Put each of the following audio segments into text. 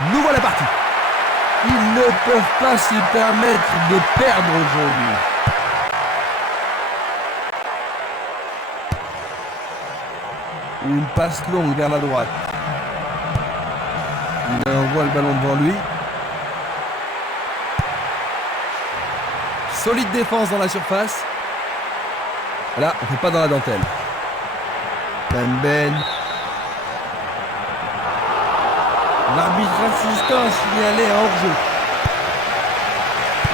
Nous voilà partis. Ils ne peuvent pas se permettre de perdre aujourd'hui. Une passe longue vers la droite. Il envoie le ballon devant lui. Solide défense dans la surface. Là, on ne fait pas dans la dentelle. Ben. L'arbitre assistant a signalé un hors-jeu.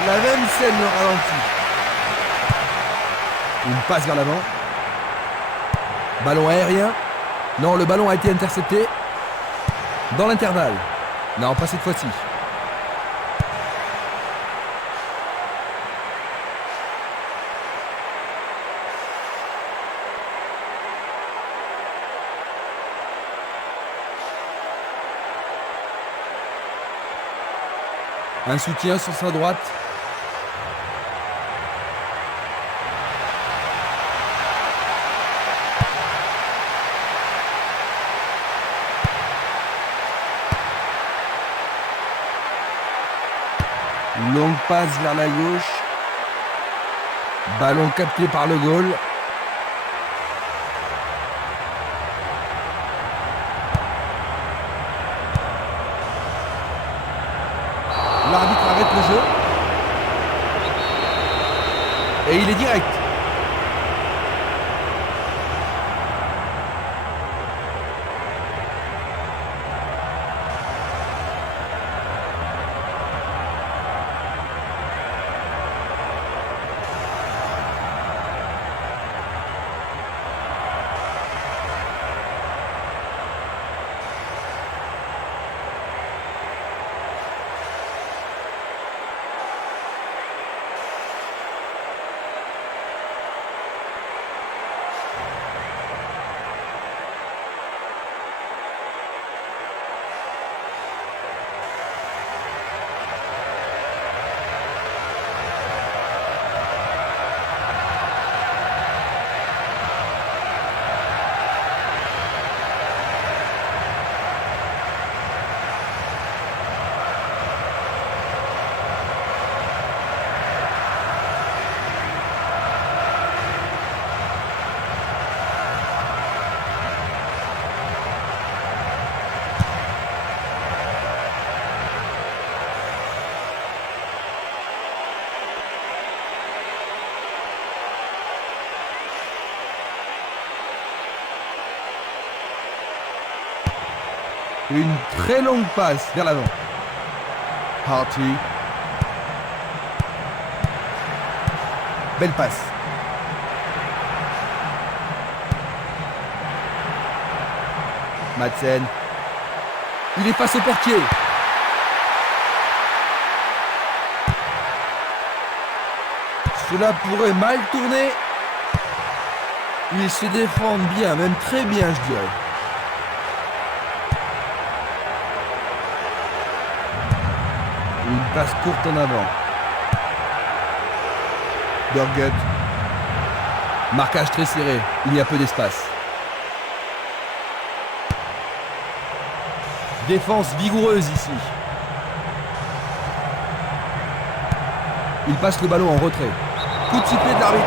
La même scène le ralentit. Une passe vers l'avant. Ballon aérien. Non, le ballon a été intercepté. Dans l'intervalle. Non, pas cette fois-ci. Un soutien sur sa droite. Une longue passe vers la gauche. Ballon capté par le goal. L'arbitre arrête le jeu. Et il est direct. Une très longue passe vers l'avant. Harty. Belle passe. Madsen. Il est face au portier. Cela pourrait mal tourner. Il se défend bien, même très bien, je dirais. Une passe courte en avant. Burgut. Marquage très serré. Il y a peu d'espace. Défense vigoureuse ici. Il passe le ballon en retrait. Coup de sifflet de l'arbitre.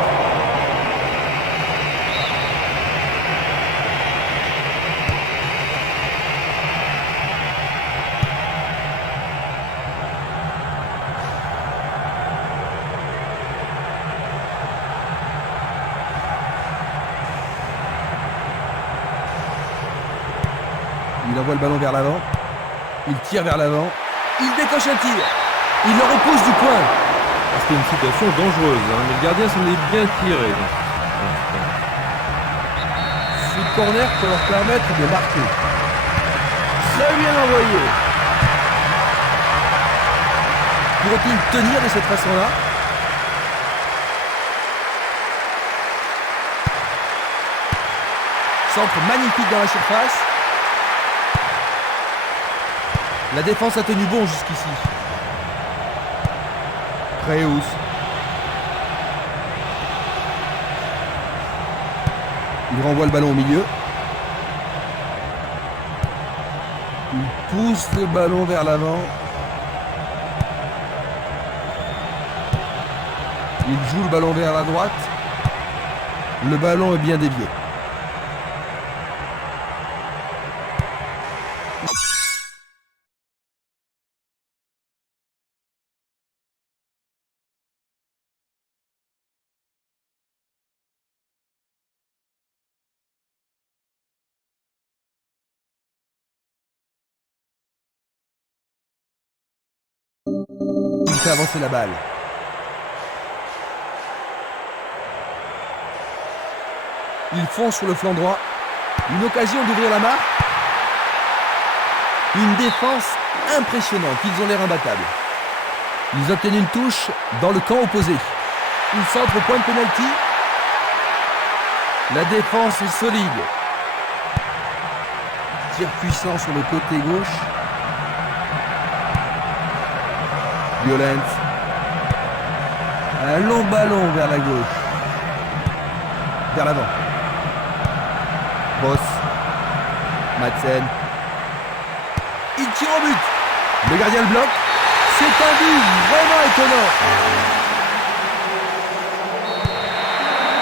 Il envoie le ballon vers l'avant. Il tire vers l'avant. Il décoche un tir. Il le repousse du coin. C'était une situation dangereuse, mais le gardien semblait bien tiré. Ce corner peut leur permettre de marquer. Très bien envoyé. Pourrait-il tenir de cette façon-là? Centre magnifique dans la surface. La défense a tenu bon jusqu'ici. Reus. Il renvoie le ballon au milieu. Il pousse le ballon vers l'avant. Il joue le ballon vers la droite. Le ballon est bien dévié. Il fait avancer la balle. Ils fonce sur le flanc droit. Une occasion d'ouvrir la marque. Une défense impressionnante. Ils ont l'air imbattables. Ils obtiennent une touche dans le camp opposé. Ils centrent au point de pénalty. La défense est solide. Tir puissant sur le côté gauche. Violent. Un long ballon vers la gauche. Vers l'avant. Boss. Madsen. Il tire au but. Le gardien le bloque. C'est un but vraiment étonnant.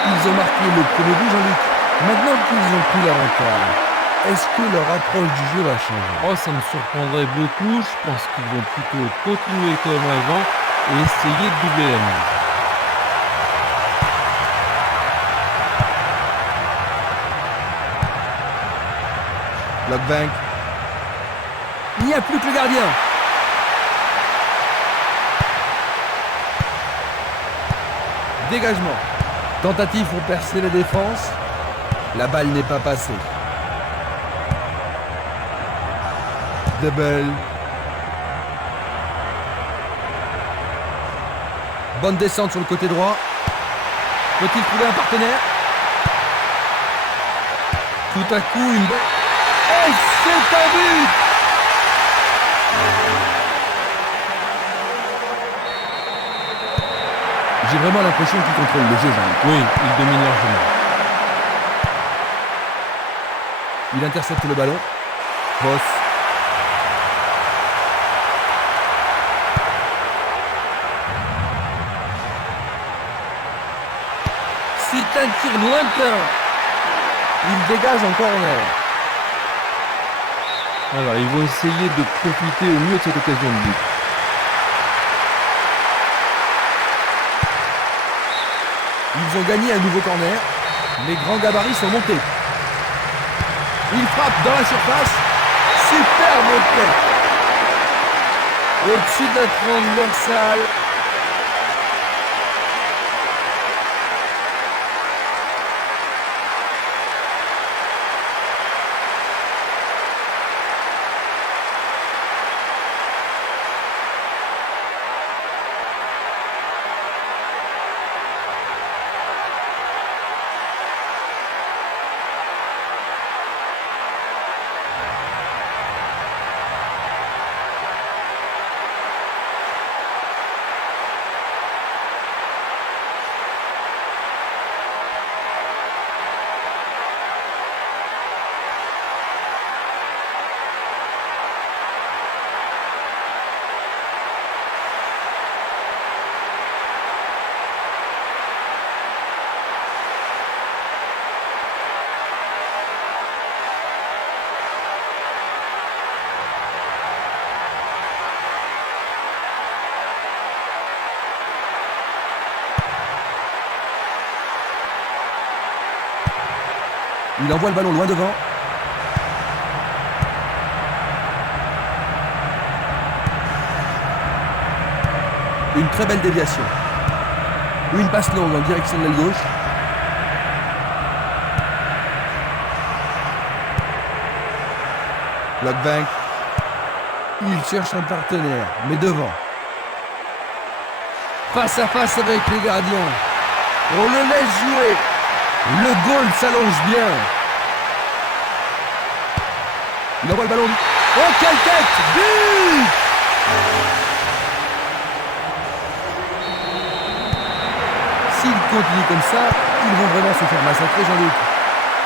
Ils ont marqué le premier but, Jean-Luc. Maintenant qu'ils ont pris l'avantage, est-ce que leur approche du jeu va changer? Oh, ça me surprendrait beaucoup. Je pense qu'ils vont plutôt continuer comme avant et essayer de doubler la mise. Lockbank. Il n'y a plus que le gardien. Dégagement. Tentative pour percer la défense. La balle n'est pas passée. Double. Bonne descente sur le côté droit. Peut-il trouver un partenaire? Tout à coup, une... Et c'est un but! J'ai vraiment l'impression qu'il contrôle le jeu, Jean-Luc. Oui, il domine largement. Il intercepte le ballon. Boss. C'est un tir lointain. Il dégage en corner. Alors, ils vont essayer de profiter au mieux de cette occasion de but. Ils ont gagné un nouveau corner. Les grands gabarits sont montés. Il frappe dans la surface. Superbe tête. Au-dessus de la transversale. Il envoie le ballon loin devant. Une très belle déviation. Une passe longue en direction de l'aile gauche. Lockbank. Il cherche un partenaire, mais devant. Face à face avec les gardiens. On le laisse jouer. Le goal s'allonge bien. Il envoie le ballon. Oh, quelle tête! But! S'ils continuent comme ça, ils vont vraiment se faire massacrer, Jean-Luc.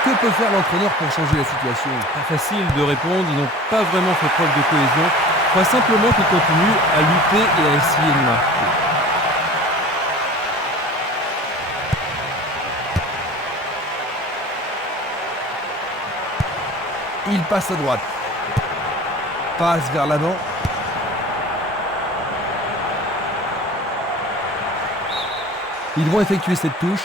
Que peut faire l'entraîneur pour changer la situation? Pas facile de répondre, ils n'ont pas vraiment fait preuve de cohésion. Il faut simplement qu'ils continuent à lutter et à essayer de marquer. Il passe à droite. Passe vers l'avant. Ils vont effectuer cette touche.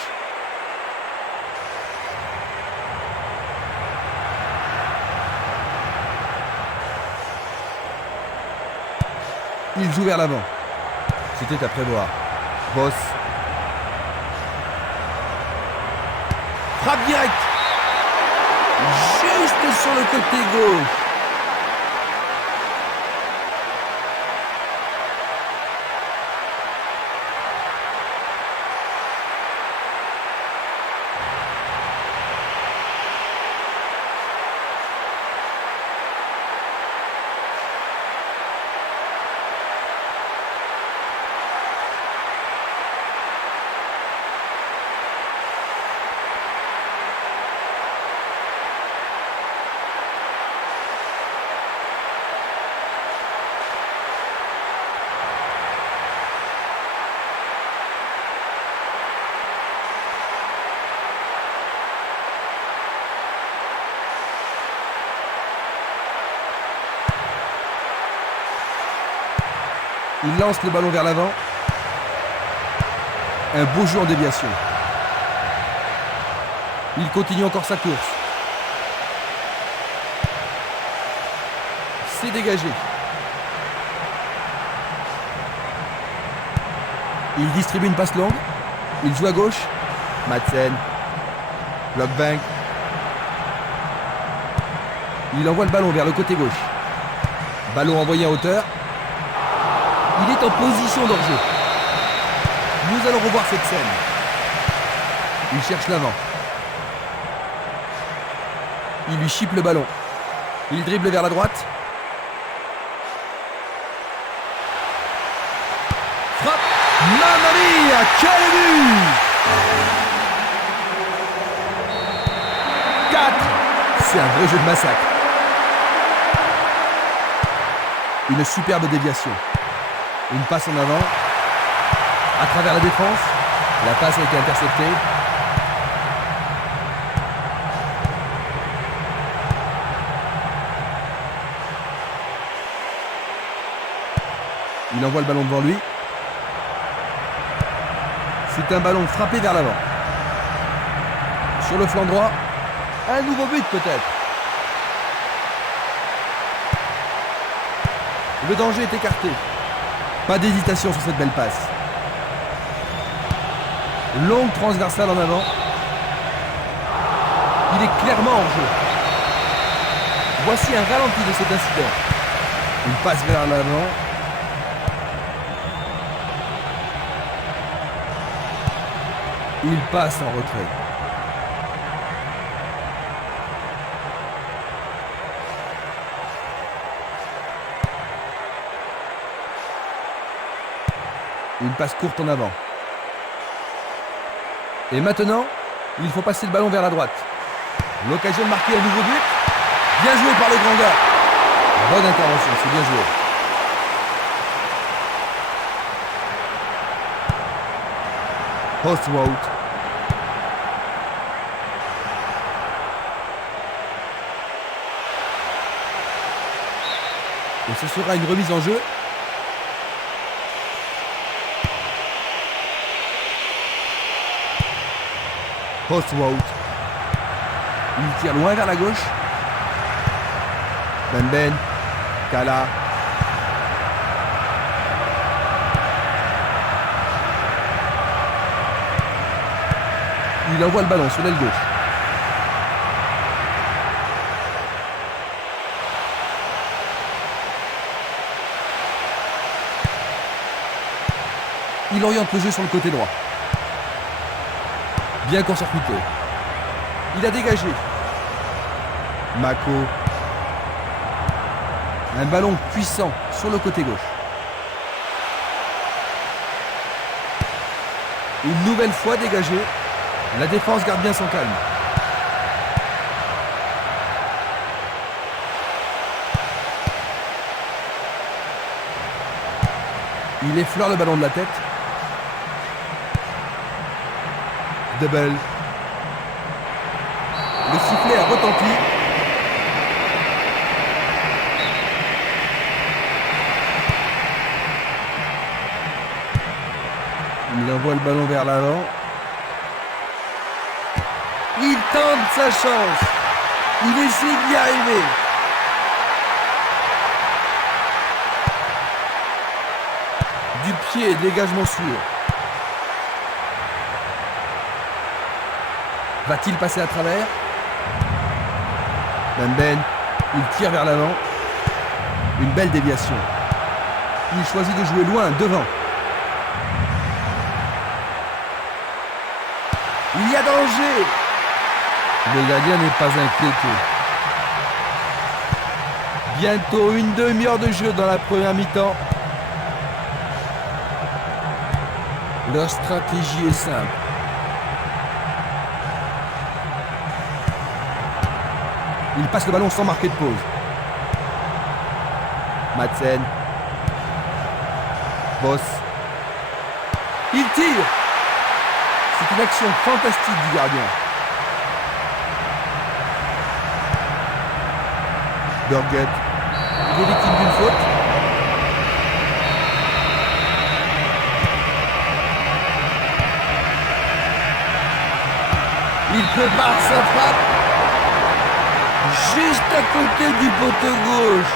Ils jouent vers l'avant. C'était à prévoir. Boss. Frappe directe. Juste sur le côté gauche. Il lance le ballon vers l'avant. Un beau jeu en déviation. Il continue encore sa course. C'est dégagé. Il distribue une passe longue. Il joue à gauche. Madsen. Blockbank. Il envoie le ballon vers le côté gauche. Ballon envoyé en hauteur. Il est en position d'hors-jeu. Nous allons revoir cette scène. Il cherche l'avant. Il lui chipe le ballon. Il dribble vers la droite. Frappe. Mamma mia, quel but! 4. C'est un vrai jeu de massacre. Une superbe déviation. Une passe en avant. À travers la défense. La passe a été interceptée. Il envoie le ballon devant lui. C'est un ballon frappé vers l'avant. Sur le flanc droit. Un nouveau but peut-être. Le danger est écarté. Pas d'hésitation sur cette belle passe. Longue transversale en avant. Il est clairement hors jeu. Voici un ralenti de cet incident. Une passe vers l'avant. Il passe en retrait. Une passe courte en avant. Et maintenant, il faut passer le ballon vers la droite. L'occasion de marquer un nouveau but. Bien joué par le grand gars. Bonne intervention, c'est bien joué. Postwout. Et ce sera une remise en jeu. Postwout. Il tire loin vers la gauche. Ben. Kala. Il envoie le ballon sur l'aile gauche. Il oriente le jeu sur le côté droit. Bien court-circuité. Il a dégagé. Mako. Un ballon puissant sur le côté gauche. Une nouvelle fois dégagé. La défense garde bien son calme. Il effleure le ballon de la tête. Double. Le sifflet a retenti. Il envoie le ballon vers l'avant. Il tente sa chance. Il essaie d'y arriver. Du pied, dégagement sûr. Va-t-il passer à travers? Ben, il tire vers l'avant. Une belle déviation. Il choisit de jouer loin, devant. Il y a danger. Le gardien n'est pas inquiété. Bientôt une demi-heure de jeu dans la première mi-temps. Leur stratégie est simple. Il passe le ballon sans marquer de pause. Madsen. Boss. Il tire. C'est une action fantastique du gardien. Burgett. Il est victime d'une faute. Il prépare sa frappe. Juste à côté du poteau gauche.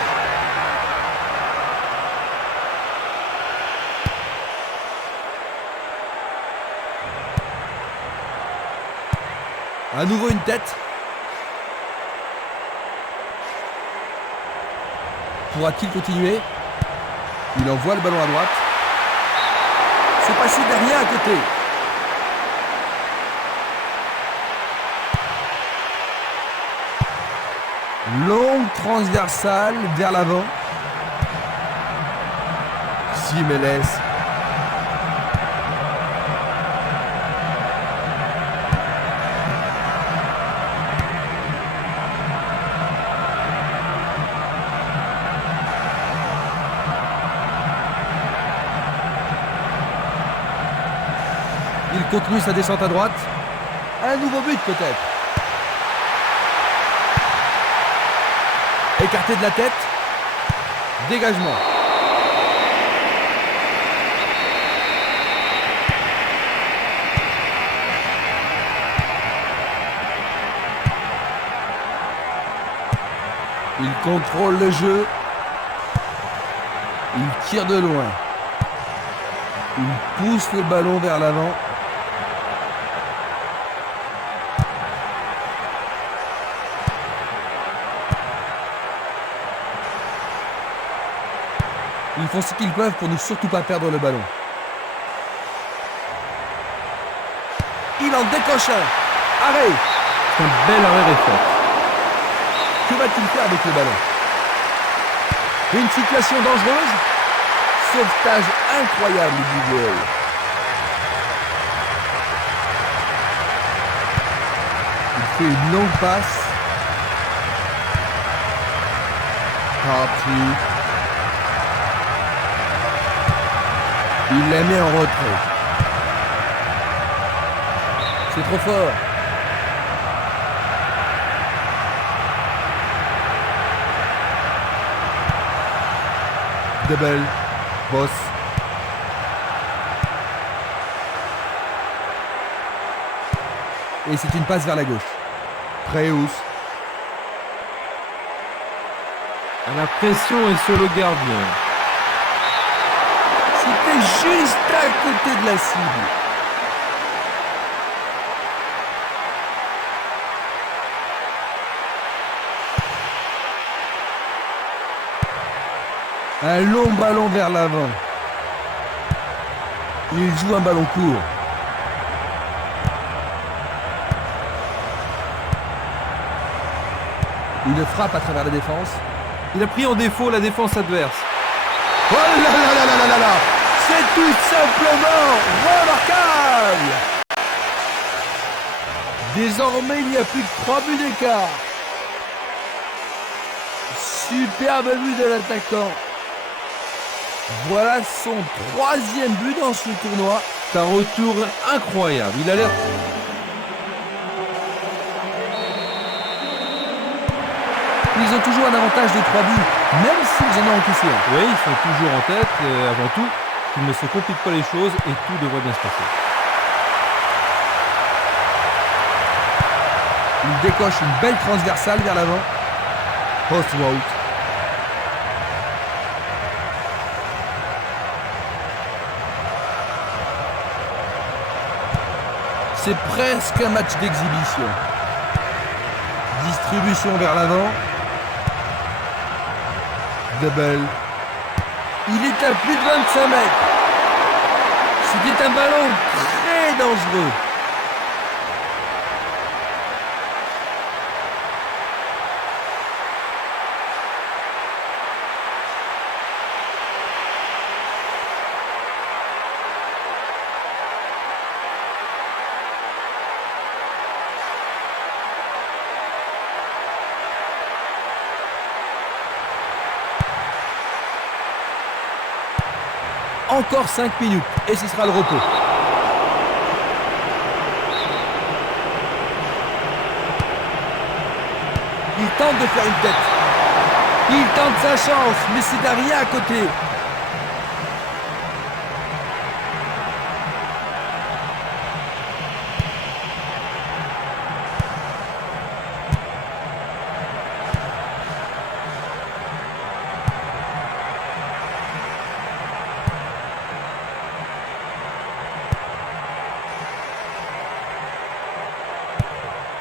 À nouveau une tête. Pourra-t-il continuer? Il envoie le ballon à droite. C'est passé derrière à côté. Longue transversale vers l'avant. Jiménez. Il continue sa descente à droite. Un nouveau but peut-être. Écarté de la tête. Dégagement. Il contrôle le jeu. Il tire de loin. Il pousse le ballon vers l'avant. Ils font ce qu'ils peuvent pour ne surtout pas perdre le ballon. Il en décoche un. Arrêt. C'est un bel arrêt réflexe. Que va-t-il faire avec le ballon? Une situation dangereuse. Sauvetage incroyable du goal. Il fait une longue passe. Parti. Il la met en retrait. C'est trop fort. Double. Boss. Et c'est une passe vers la gauche. Préus. La pression est sur le gardien. C'était juste à côté de la cible. Un long ballon vers l'avant. Il joue un ballon court. Une frappe à travers la défense. Il a pris en défaut la défense adverse. Oh là là là là là là là! C'est tout simplement remarquable! Désormais, il n'y a plus que 3 buts d'écart. Superbe but de l'attaquant. Voilà son 3e but dans ce tournoi. C'est un retour incroyable. Il a l'air... Ils ont toujours un avantage de 3 buts, même s'ils en ont encaissé un. Oui, ils sont toujours en tête. Avant tout, qu'ils ne se compliquent pas les choses et tout devrait bien se passer. Il décoche une belle transversale vers l'avant. Post route. C'est presque un match d'exhibition. Distribution vers l'avant. Double. Il est à plus de 25 mètres. C'était un ballon très dangereux. Encore 5 minutes et ce sera le repos. Il tente de faire une tête. Il tente sa chance, mais c'est derrière à côté.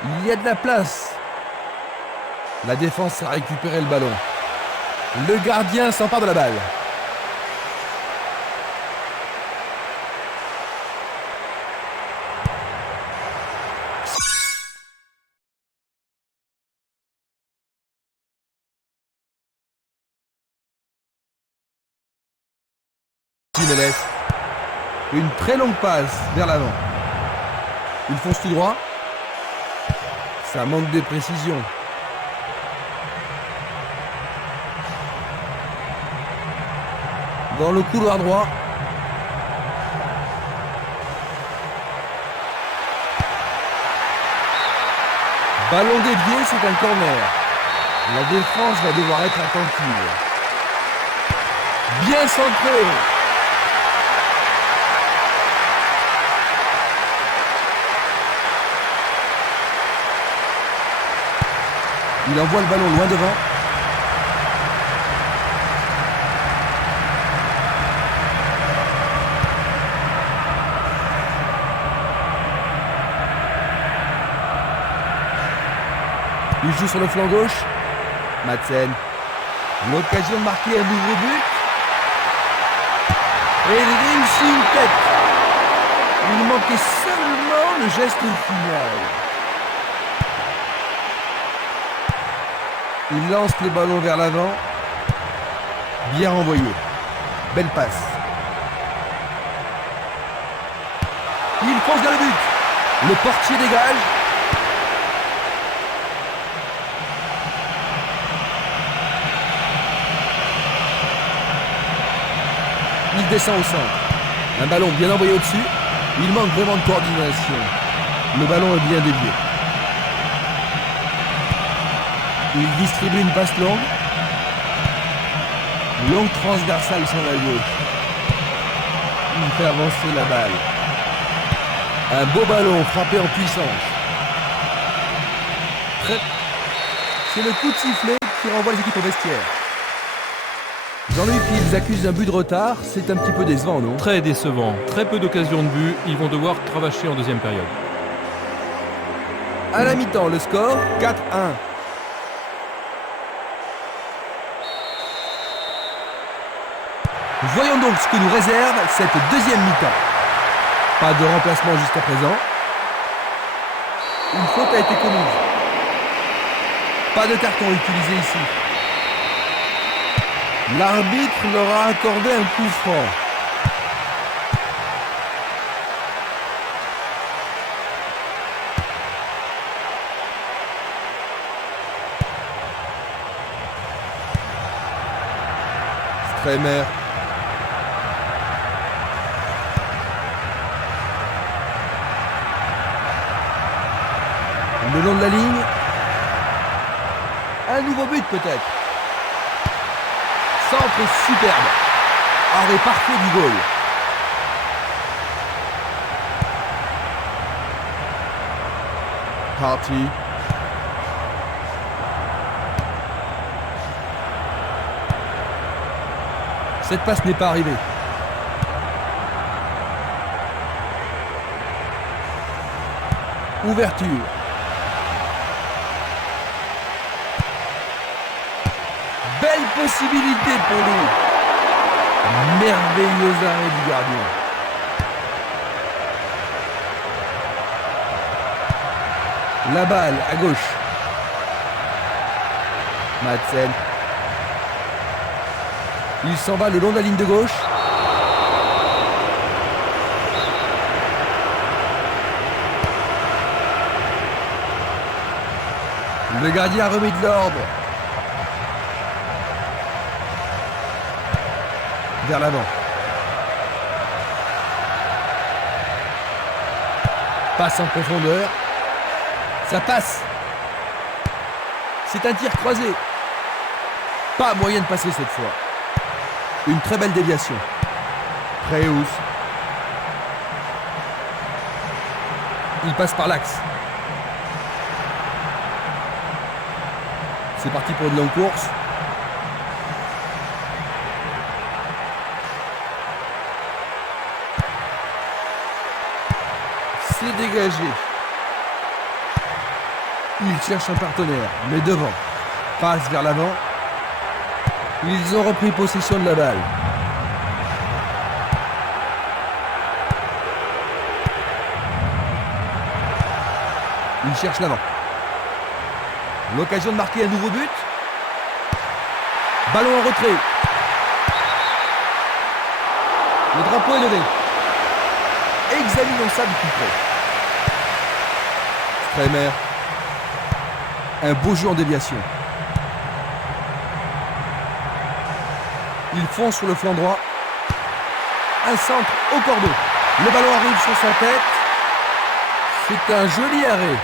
Il y a de la place. La défense a récupéré le ballon. Le gardien s'empare de la balle. Jiménez. Une très longue passe vers l'avant. Il fonce tout droit. Ça manque de précision. Dans le couloir droit. Ballon dévié, c'est un corner. La défense va devoir être attentive. Bien centré. Il envoie le ballon loin devant. Il joue sur le flanc gauche. Madsen. L'occasion de marquer un nouveau but. Et il réussit une tête. Il manquait seulement le geste final. Il lance les ballons vers l'avant. Bien renvoyé. Belle passe. Il fonce dans le but. Le portier dégage. Il descend au centre. Un ballon bien envoyé au-dessus. Il manque vraiment de coordination. Le ballon est bien dévié. Il distribue une passe longue. Longue transversale sur la gauche. Il fait avancer la balle. Un beau ballon frappé en puissance. C'est le coup de sifflet qui renvoie les équipes au vestiaire. Jean-Luc, ils accusent un but de retard. C'est un petit peu décevant, non? Très décevant. Très peu d'occasions de but. Ils vont devoir cravacher en deuxième période. À la mi-temps, le score 4-1. Voyons donc ce que nous réserve cette deuxième mi-temps. Pas de remplacement jusqu'à présent. Une faute a été commise. Pas de carton utilisé ici. L'arbitre leur a accordé un coup franc. Stremer. Le long de la ligne. Un nouveau but peut-être. Centre superbe. Arrêt parfait du goal. Parti. Cette passe n'est pas arrivée. Ouverture. Belle possibilité pour lui. Merveilleux arrêt du gardien. La balle à gauche. Madsen. Il s'en va le long de la ligne de gauche. Le gardien a remis de l'ordre. Vers l'avant. Passe en profondeur. Ça passe. C'est un tir croisé. Pas moyen de passer cette fois. Une très belle déviation. Préus. Il passe par l'axe. C'est parti pour une longue course. C'est dégagé. Il cherche un partenaire, mais devant. Passe vers l'avant. Ils ont repris possession de la balle. Il cherche l'avant. L'occasion de marquer un nouveau but. Ballon en retrait. Le drapeau est levé. Examinons ça de plus près. Stremer. Un beau jeu en déviation. Il fonce sur le flanc droit. Un centre au cordeau. Le ballon arrive sur sa tête. C'est un joli arrêt.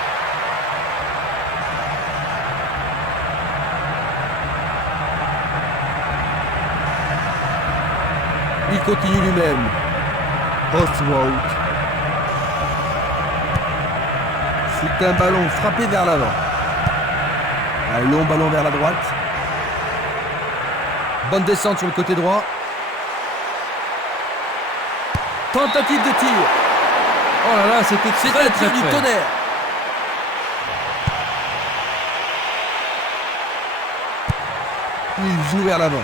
Il continue lui-même. Ostwold. C'est un ballon frappé vers l'avant. Un long ballon vers la droite. Bonne descente sur le côté droit. Tentative de tir. Oh là là, c'était très un tir du près. tonnerre. Il joue vers l'avant.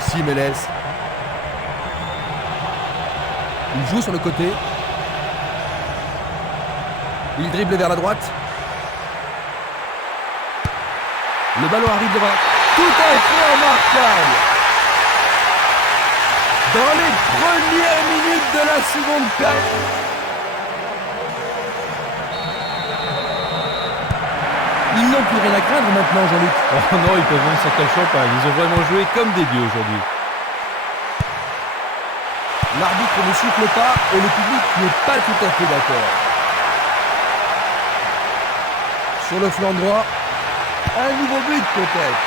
Simeles. Il joue sur le côté. Il dribble vers la droite. Le ballon arrive devant. Tout à fait remarquable. Dans les premières minutes de la seconde période. Ils n'ont plus rien à craindre maintenant, Jean-Luc. Oh non, ils peuvent vendre sa cale champagne. Ils ont vraiment joué comme des dieux aujourd'hui. L'arbitre ne siffle pas et le public n'est pas tout à fait d'accord. Sur le flanc droit, un nouveau but peut-être.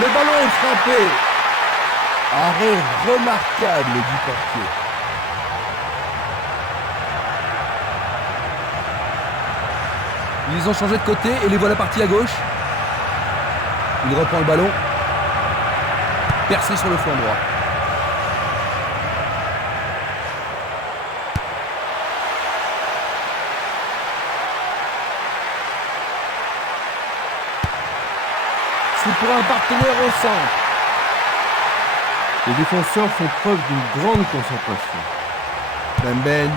Le ballon est frappé. Arrêt remarquable du portier. Ils ont changé de côté et les voilà partis à gauche. Il reprend le ballon. Percé sur le flanc droit. C'est pour un partenaire au centre. Les défenseurs font preuve d'une grande concentration. Ben.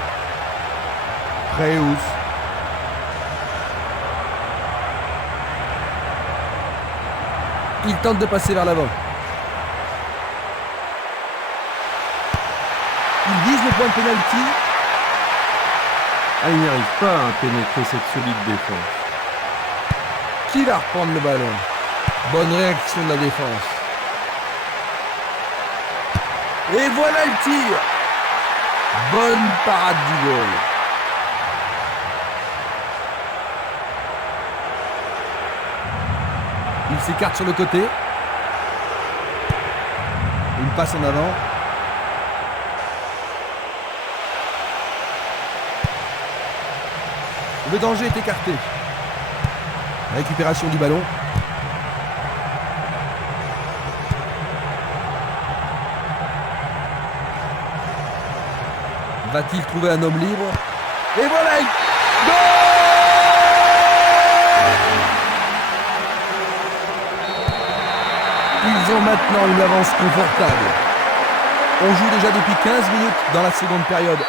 Préus. Il tente de passer vers l'avant. Il vise le point de pénalty. Ah, il n'arrive pas à pénétrer cette solide défense. Qui va reprendre le ballon? Bonne réaction de la défense. Et voilà le tir. Bonne parade du goal. Il s'écarte sur le côté. Une passe en avant. Le danger est écarté. Récupération du ballon. Va-t-il trouver un homme libre? Et voilà! Goal! Ils ont maintenant une avance confortable. On joue déjà depuis 15 minutes dans la seconde période.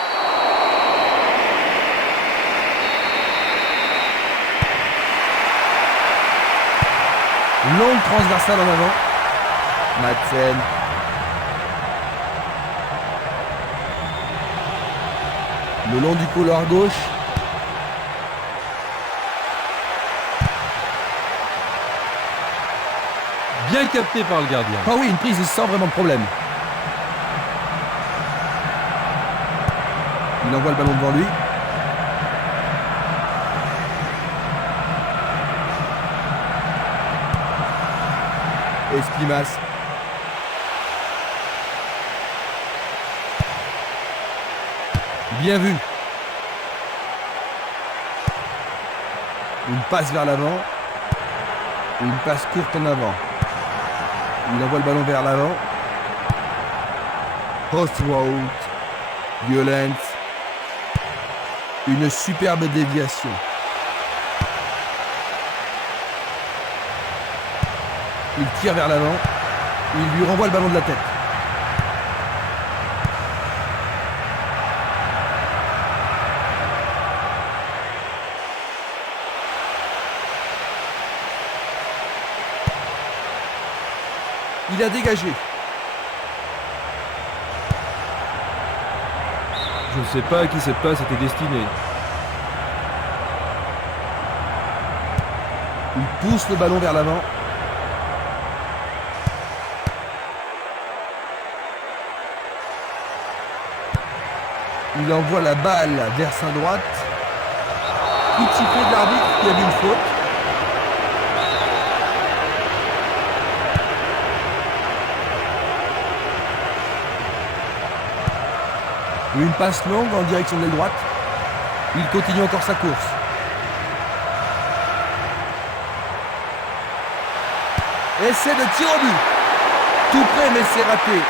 Longue transversale en avant. Madsen. Le long du couloir gauche. Bien capté par le gardien. Ah oui, une prise sans vraiment de problème. Il envoie le ballon devant lui. Esquimas. Bien vu. Une passe vers l'avant. Une passe courte en avant. Il envoie le ballon vers l'avant. Post route. Violence. Une superbe déviation. Il tire vers l'avant. Il lui renvoie le ballon de la tête. Il a dégagé. Je ne sais pas à qui cette passe était destinée. Il pousse le ballon vers l'avant. Il envoie la balle vers sa droite. Coup de sifflet de l'arbitre qui a vu une faute. Une passe longue en direction de l'aile droite. Il continue encore sa course. Essai de tir au but. Tout près mais c'est raté.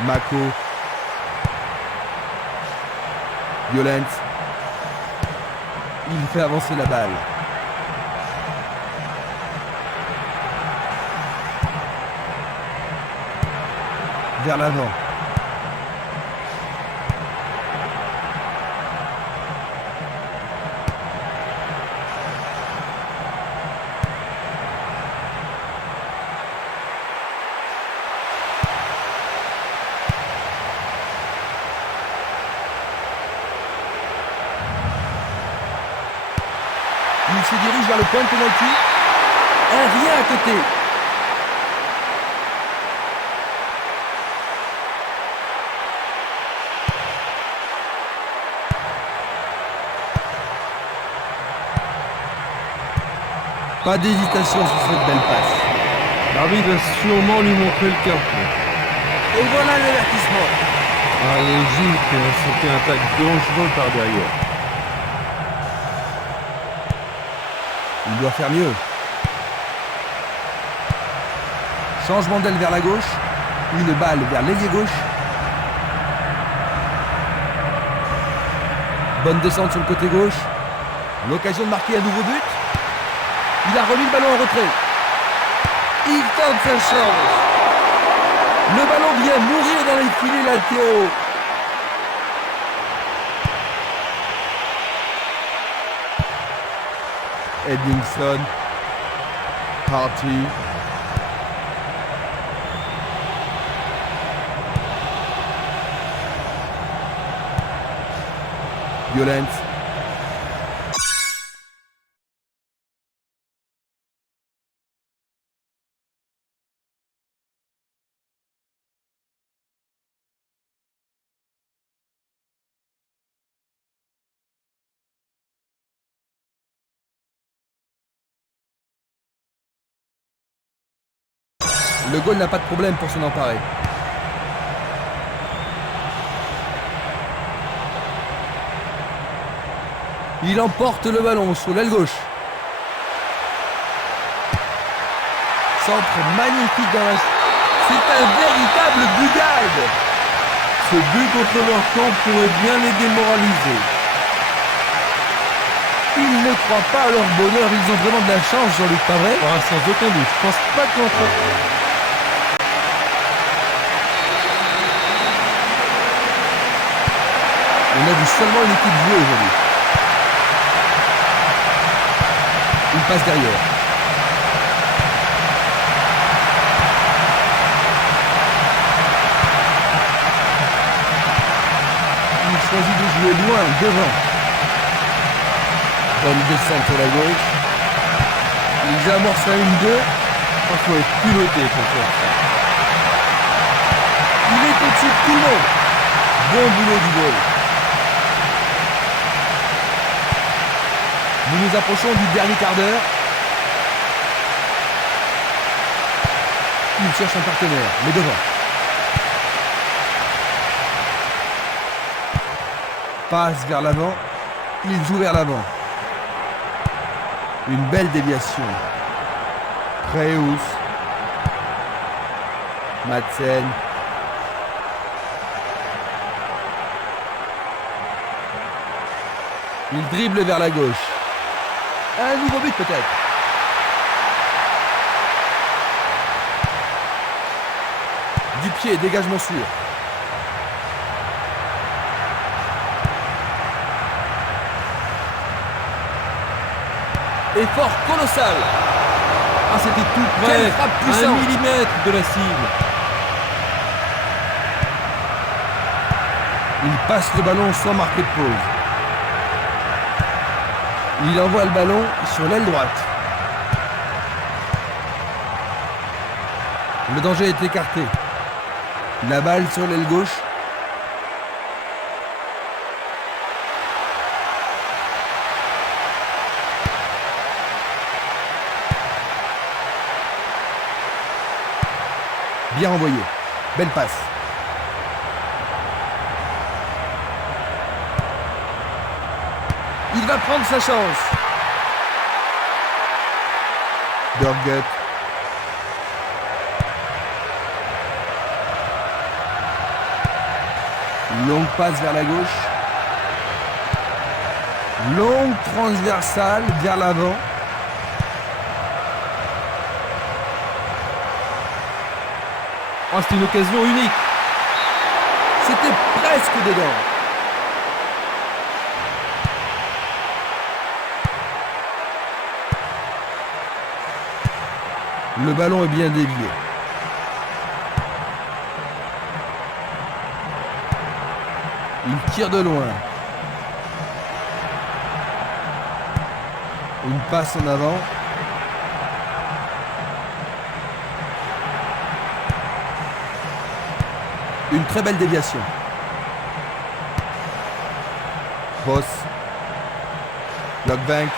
Mako. Violence. Il fait avancer la balle. Vers l'avant. Il se dirige vers le point de pénalty. Un rien à côté. Pas d'hésitation sur cette belle passe. L'arbitre va sûrement lui montrer le carton. Et voilà l'avertissement. Ah, logique, c'était un tacle dangereux par derrière. Il doit faire mieux. Changement d'aile vers la gauche. Une balle vers l'ailier gauche. Bonne descente sur le côté gauche. L'occasion de marquer un nouveau but. Il a remis le ballon en retrait. Il tente sa chance. Le ballon vient mourir dans les filets latéraux. Edmondson. Party. Violence. Le goal n'a pas de problème pour s'en emparer. Il emporte le ballon sur l'aile gauche. Centre magnifique dans la... C'est un véritable bugade. Ce but contre leur camp pourrait bien les démoraliser. Ils ne croient pas à leur bonheur, ils ont vraiment de la chance, Jean-Luc, pas vrai? Ah, sans aucun doute, je pense pas qu'on... On a vu seulement une équipe jouer aujourd'hui. Il passe derrière. Il choisit de jouer loin, devant. Bonne descente sur la gauche. Ils amorcent la 1-2. Il faut être culotté pour faire ça. Il est au-dessus de tout le monde. Bon boulot du goal. Nous nous approchons du dernier quart d'heure. Il cherche un partenaire, mais devant. Passe vers l'avant. Il joue vers l'avant. Une belle déviation. Preus. Madsen. Il dribble vers la gauche. Un nouveau but peut-être. Du pied, dégagement sûr. Effort colossal. Ah, c'était tout près. Quelle frappe 1 puissante. millimètre de la cible. Il passe le ballon sans marquer de pause. Il envoie le ballon sur l'aile droite. Le danger est écarté. La balle sur l'aile gauche. Bien envoyé. Belle passe. Il va prendre sa chance. Dorgut. Longue passe vers la gauche. Longue transversale vers l'avant. Oh, c'était une occasion unique. C'était presque dedans. Le ballon est bien dévié. Il tire de loin. Une passe en avant. Une très belle déviation. Boss. Lockbank.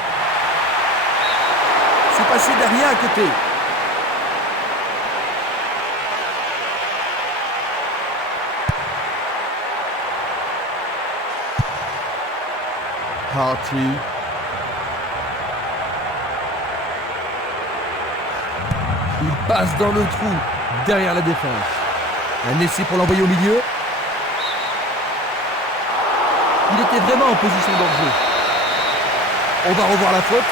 C'est passé derrière à côté. Harty. Il passe dans le trou, derrière la défense. Un essai pour l'envoyer au milieu. Il était vraiment en position d'hors-jeu. On va revoir la faute.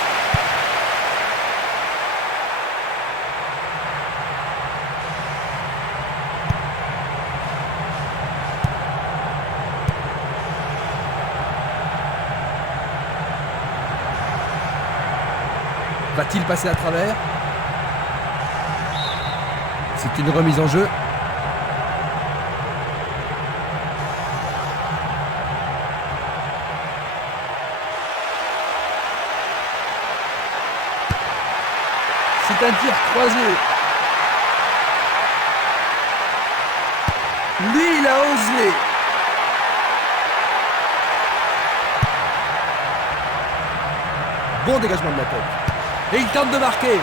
Va-t-il passer à travers? C'est une remise en jeu. C'est un tir croisé. Lui, il a osé. Bon dégagement de la tête. Et il tente de marquer.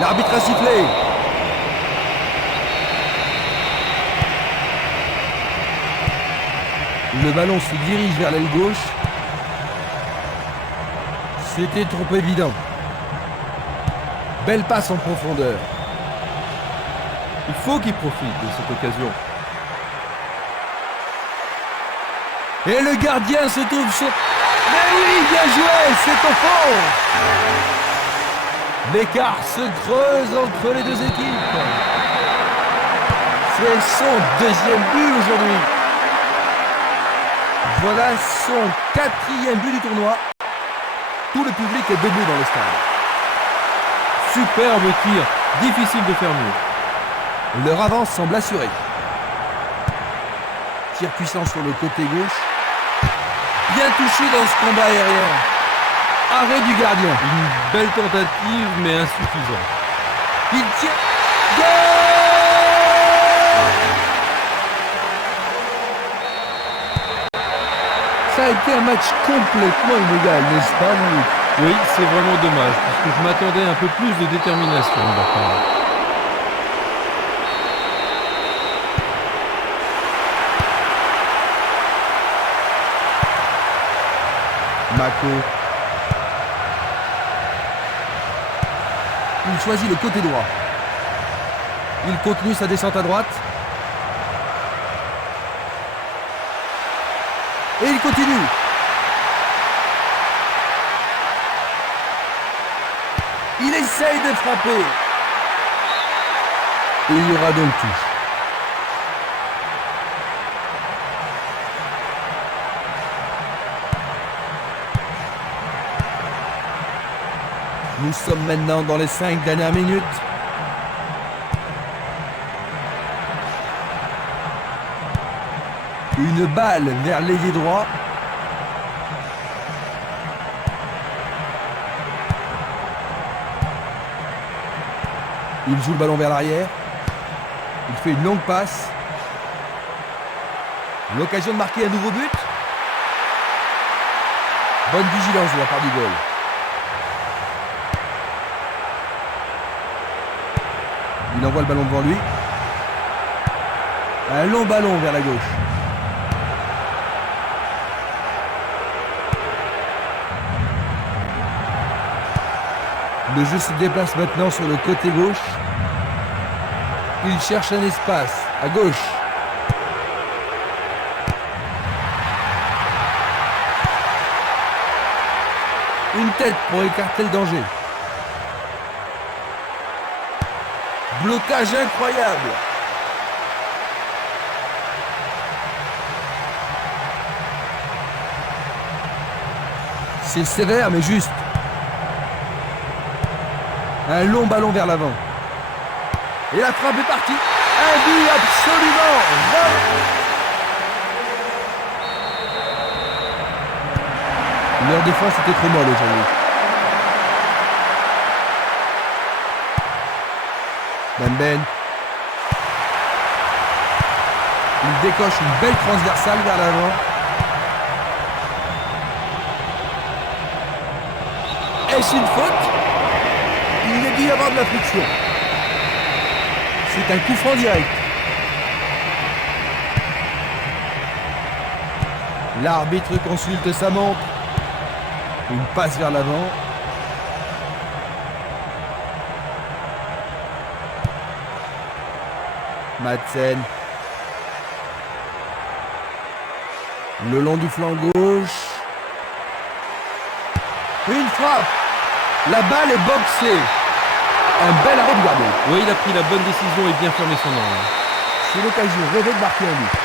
L'arbitre a sifflé. Le ballon se dirige vers l'aile gauche. C'était trop évident. Belle passe en profondeur. Il faut qu'il profite de cette occasion. Et le gardien se trouve sur... Mais oui, bien joué, c'est au fond. L'écart se creuse entre les deux équipes. C'est son deuxième but aujourd'hui. Voilà son quatrième but du tournoi. Tout le public est debout dans le stade. Superbe tir, difficile de faire mieux. Leur avance semble assurée. Tir puissant sur le côté gauche. Bien touché dans ce combat aérien. Arrêt du gardien. Une belle tentative, mais insuffisante. Il tire. Goal! Ça a été un match complètement inégal, n'est-ce pas, Louis? Oui, c'est vraiment dommage, puisque je m'attendais à un peu plus de détermination de leur part. Mako. Il choisit le côté droit. Il continue sa descente à droite. Et il continue. Il essaye de frapper. Et il y aura donc touche. Nous sommes maintenant dans les 5 dernières minutes. Une balle vers l'ailier droit. Il joue le ballon vers l'arrière. Il fait une longue passe. L'occasion de marquer un nouveau but. Bonne vigilance de la part du goal. Il envoie le ballon devant lui. Un long ballon vers la gauche. Le jeu se déplace maintenant sur le côté gauche. Il cherche un espace à gauche. Une tête pour écarter le danger. Blocage incroyable. C'est sévère mais juste. Un long ballon vers l'avant. Et la frappe est partie. Un but absolument. Leur défense était trop molle aujourd'hui. Ben. Il décoche une belle transversale vers l'avant. Est-ce une faute? Il est dû y avoir de la friction. C'est un coup franc direct. L'arbitre consulte sa montre. Une passe vers l'avant. Madsen. Le long du flanc gauche. Une frappe. La balle est boxée. Un bel arrêt du gardien. Oui, il a pris la bonne décision et bien fermé son angle. C'est l'occasion rêvée de marquer un but.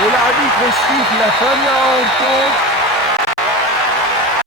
Et l'arbitre siffle la fin de la rencontre.